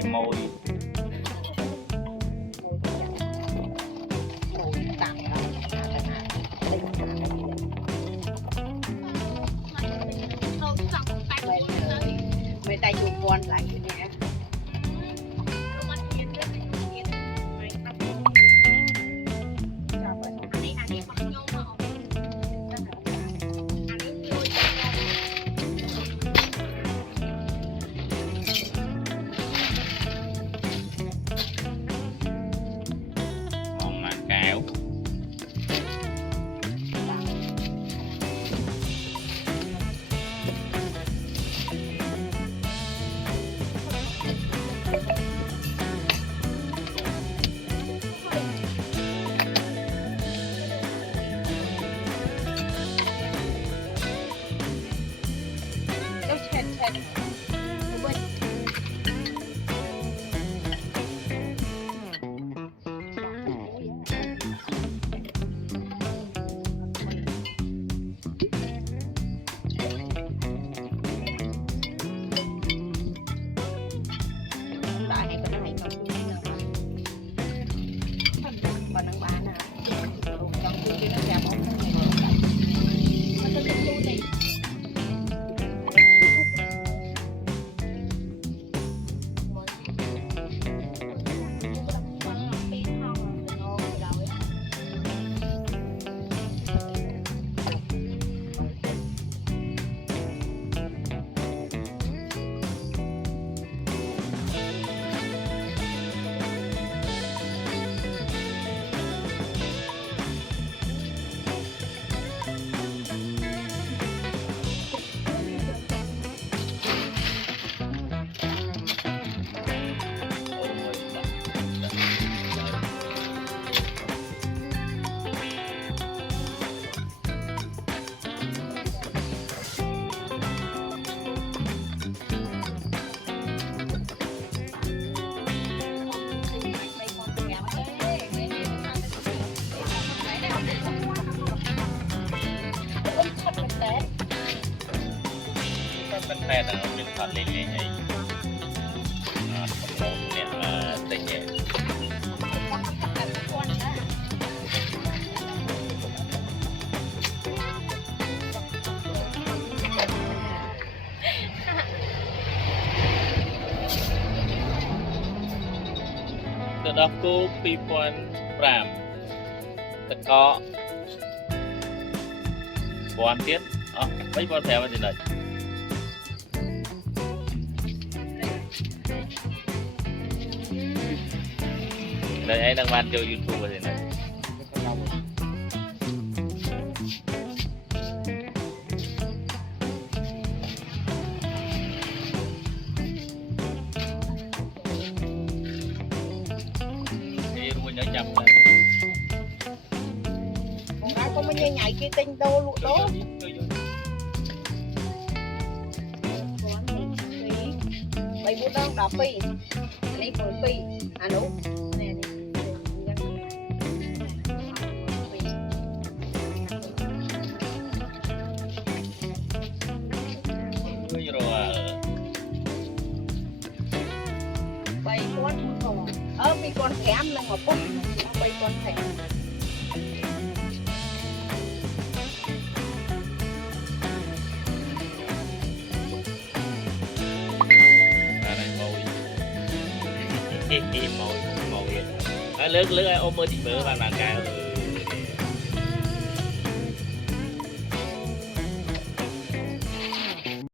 thầy môi người ta dùng con lại nha. món mà kéoเป็นแพทย์นะเป็นสัตว์เลี้ยงไอ้ของเราเนี่ยแต่แย่ตัวดอกกูปีปอนปรามตะกอปอนเทียนอ๋อไม่ปอนแถวมันจะไหนเลยấy đang ban cho YouTube rồi này thì luôn nhớ chậm này còn ai có mấy nhảy kia tinh đô lụa đố bảy bút đâu đỏ phi lấy phổi phi à đúng nè bảy con bị con kém là ngọc bút bảy con thẻ mồi mồi lớn lớn ai ôm mơ chị bữa bạn cái